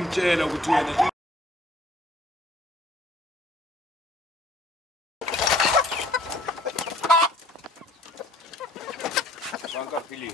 ngamtshela ukuthi wena banka phili.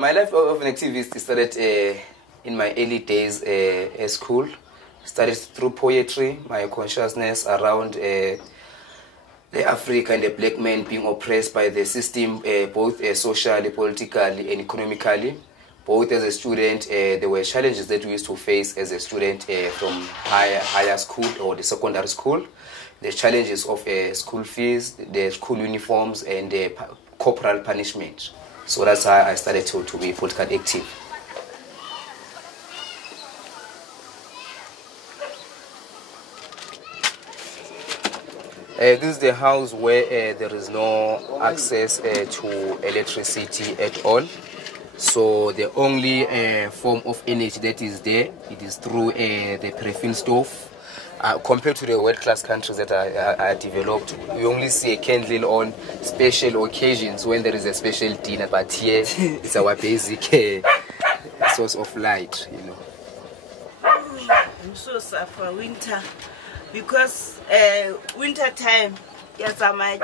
My life of an activist started in my early days at school. Started through poetry, my consciousness around the Africa and the black man being oppressed by the system, both socially, politically, and economically. Both as a student, there were challenges that we used to face as a student from higher school or the secondary school. The challenges of school fees, the school uniforms, and the corporal punishment. So that's how I started to be politically active. This is the house where there is no access to electricity at all. So the only form of energy that is there, it is through the paraffin stove. Compared to the world-class countries that are developed, we only see a candle on special occasions when there is a special dinner, but here it's our basic source of light, you know. I'm so sad for winter because winter time. What I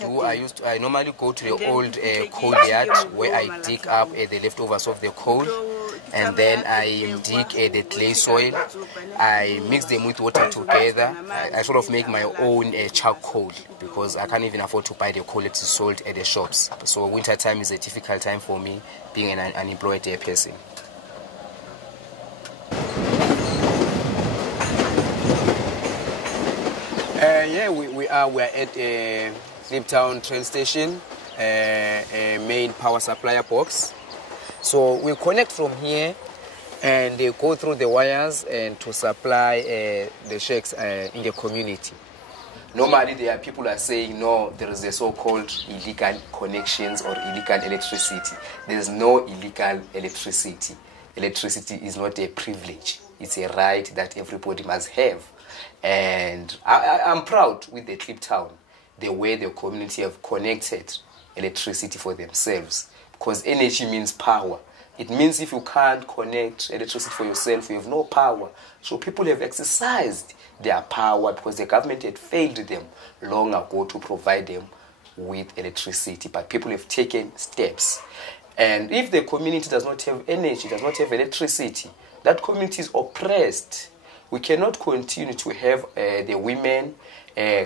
do, I normally go to the old coal yard where I dig up the leftovers of the coal, and then I dig the clay soil. I mix them with water together. I sort of make my own charcoal because I can't even afford to buy the coal that is sold at the shops. So winter time is a difficult time for me, being an unemployed person. Yeah, we're at Kliptown train station, a main power supplier box. So we connect from here and they go through the wires and to supply the shacks in the community. Normally there are people who are saying no, there is a so-called illegal connections or illegal electricity. There is no illegal electricity. Electricity is not a privilege. It's a right that everybody must have. And I'm proud with the Kliptown, the way the community have connected electricity for themselves. Because energy means power. It means if you can't connect electricity for yourself, you have no power. So people have exercised their power because the government had failed them long ago to provide them with electricity. But people have taken steps. And if the community does not have energy, does not have electricity, that community is oppressed. We cannot continue to have the women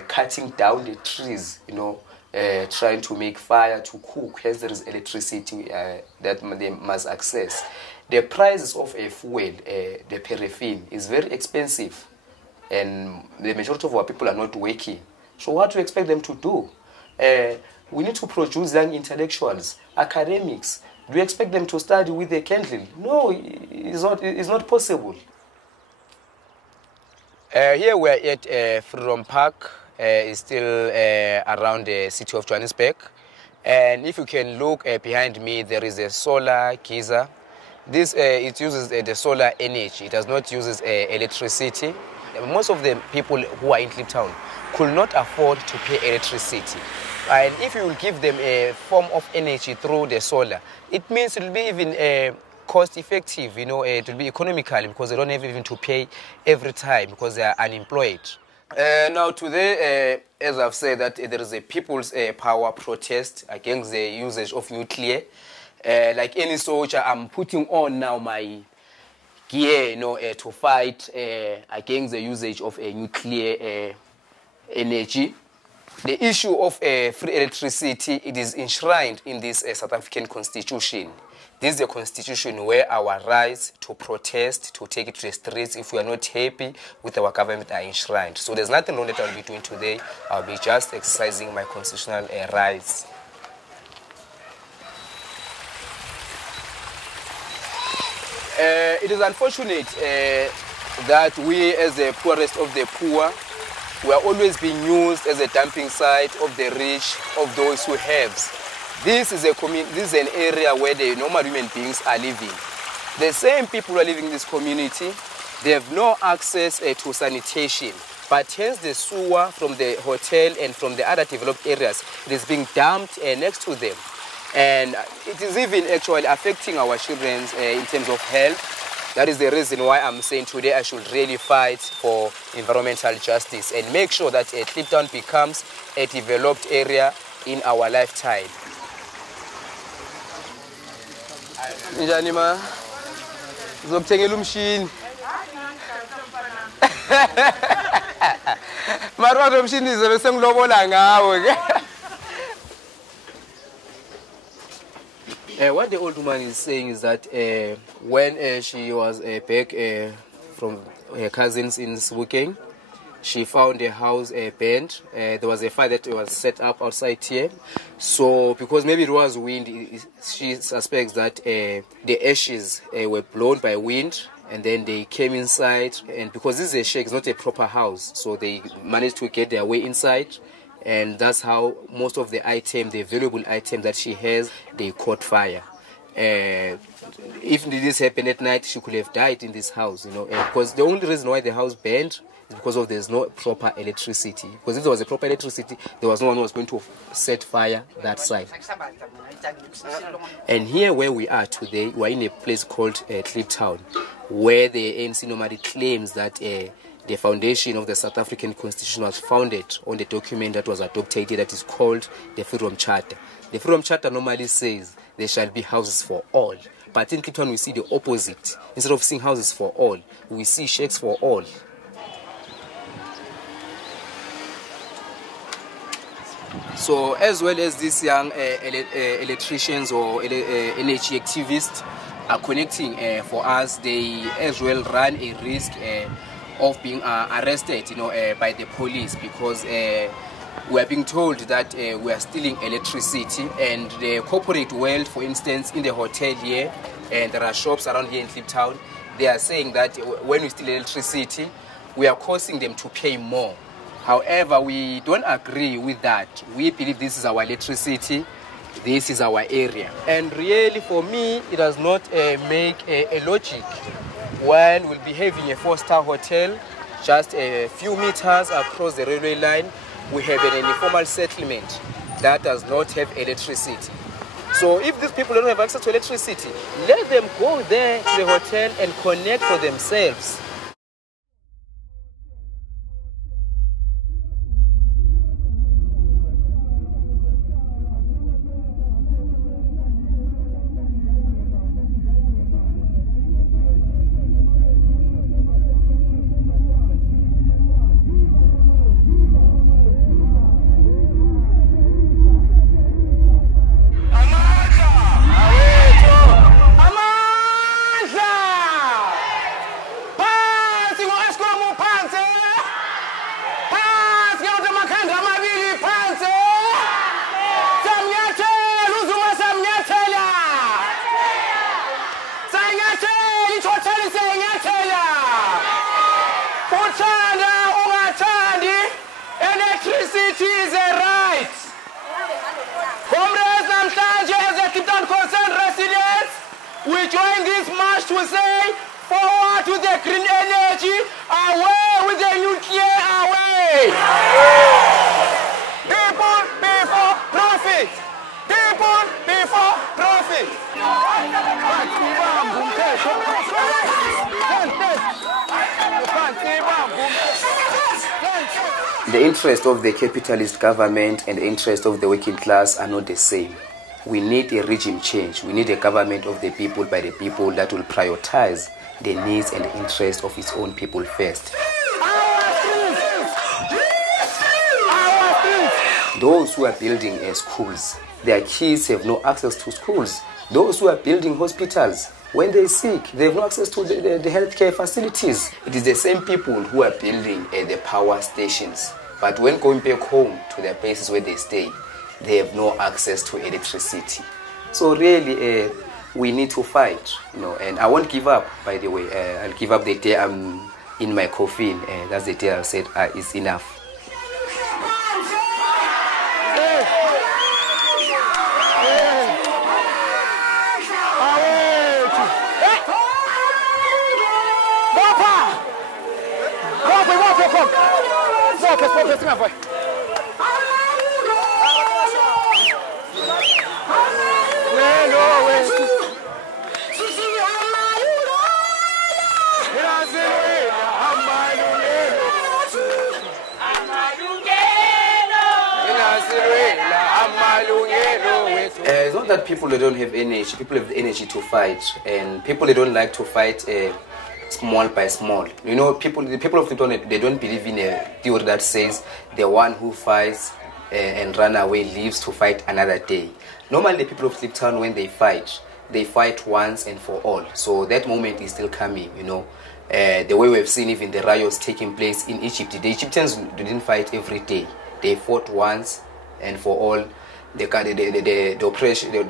cutting down the trees, you know, trying to make fire to cook, hence there is electricity that they must access. The prices of a fuel, the paraffin, is very expensive, and the majority of our people are not working. So what do you expect them to do? We need to produce young intellectuals, academics. Do you expect them to study with a candle? No, it's not possible. Here we are at Freedom Park. It's still around the city of Johannesburg. And if you can look behind me, there is a solar geyser. This it uses the solar energy. It does not use electricity. Most of the people who are in Kliptown could not afford to pay electricity. And if you will give them a form of energy through the solar, it means it will be even cost effective, you know, it will be economical because they don't have even to pay every time because they are unemployed. Now today, as I've said, that there is a people's power protest against the usage of nuclear. Like any soldier, I'm putting on now my gear, you know, to fight against the usage of nuclear energy. The issue of free electricity, it is enshrined in this South African Constitution. This is a constitution where our rights to protest, to take it to the streets if we are not happy with our government are enshrined. So there's nothing wrong that I'll be doing today. I'll be just exercising my constitutional rights. It is unfortunate that we, as the poorest of the poor, we are always being used as a dumping site of the rich, of those who have. This is an area where the normal human beings are living. The same people who are living in this community, they have no access to sanitation. But hence the sewer from the hotel and from the other developed areas, it is being dumped next to them. And it is even actually affecting our children in terms of health. That is the reason why I'm saying today I should really fight for environmental justice and make sure that Kliptown becomes a developed area in our lifetime. Njani ma? Zokuthengela umshini. Marwa umshini zobe sengilobola ngawo ke. What the old woman is saying is that when she was back from her cousins in Sebokeng, she found a house burnt. There was a fire that was set up outside here. So, because maybe it was wind, she suspects that the ashes were blown by wind, and then they came inside. And because this is a shack, it's not a proper house, so they managed to get their way inside. And that's how most of the item, the valuable item that she has, they caught fire. If this happened at night, she could have died in this house, you know, because the only reason why the house burned is because of there's no proper electricity. Because if there was a proper electricity, there was no one who was going to set fire that side. And here where we are today, we are in a place called Kliptown, where the ANC normally claims that the foundation of the South African Constitution was founded on the document that was adopted that is called the Freedom Charter. The Freedom Charter normally says there shall be houses for all. But in Kliptown we see the opposite. Instead of seeing houses for all, we see shacks for all. So as well as these young electricians or energy activists are connecting for us, they as well run a risk of being arrested, you know, by the police, because we are being told that we are stealing electricity, and the corporate world, for instance, in the hotel here, and there are shops around here in Kliptown, they are saying that when we steal electricity, we are causing them to pay more. However, we don't agree with that. We believe this is our electricity, this is our area. And really, for me, it does not make a logic. When we'll be having a 4-star hotel, just a few meters across the railway line, we have an informal settlement that does not have electricity. So if these people don't have access to electricity, let them go there to the hotel and connect for themselves. Electricity is a right. Comrades and Tanje, as a Kliptown concerned residents, we join this march to say, forward to the green energy, away with the nuclear, away. People before profit. People before profit. The interest of the capitalist government and the interest of the working class are not the same. We need a regime change. We need a government of the people, by the people, that will prioritize the needs and the interests of its own people first. Those who are building schools, their kids have no access to schools. Those who are building hospitals, when they sick, they have no access to the healthcare facilities. It is the same people who are building the power stations. But when going back home to their places where they stay, they have no access to electricity. So really, we need to fight, you know. And I won't give up, by the way. I'll give up the day I'm in my coffin. That's the day I said it's enough. It's not that people they don't have energy. People have the energy to fight, and people they don't like to fight small by small. You know, the people of Kliptown, they don't believe in a theory that says the one who fights and run away lives to fight another day. Normally, the people of Kliptown, when they fight once and for all. So that moment is still coming. You know, the way we've seen even the riots taking place in Egypt. The Egyptians didn't fight every day. They fought once and for all. The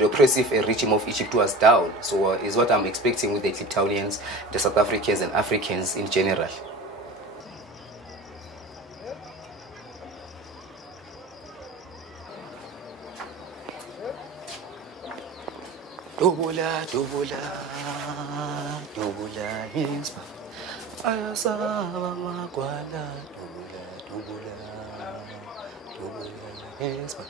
oppressive regime of Egypt was down. So is what I'm expecting with the Kliptownians, the South Africans and Africans in general. Dubula, dubula, dubula, inspa. Ayasaba magwala, dubula, dubula, dubula, inspa.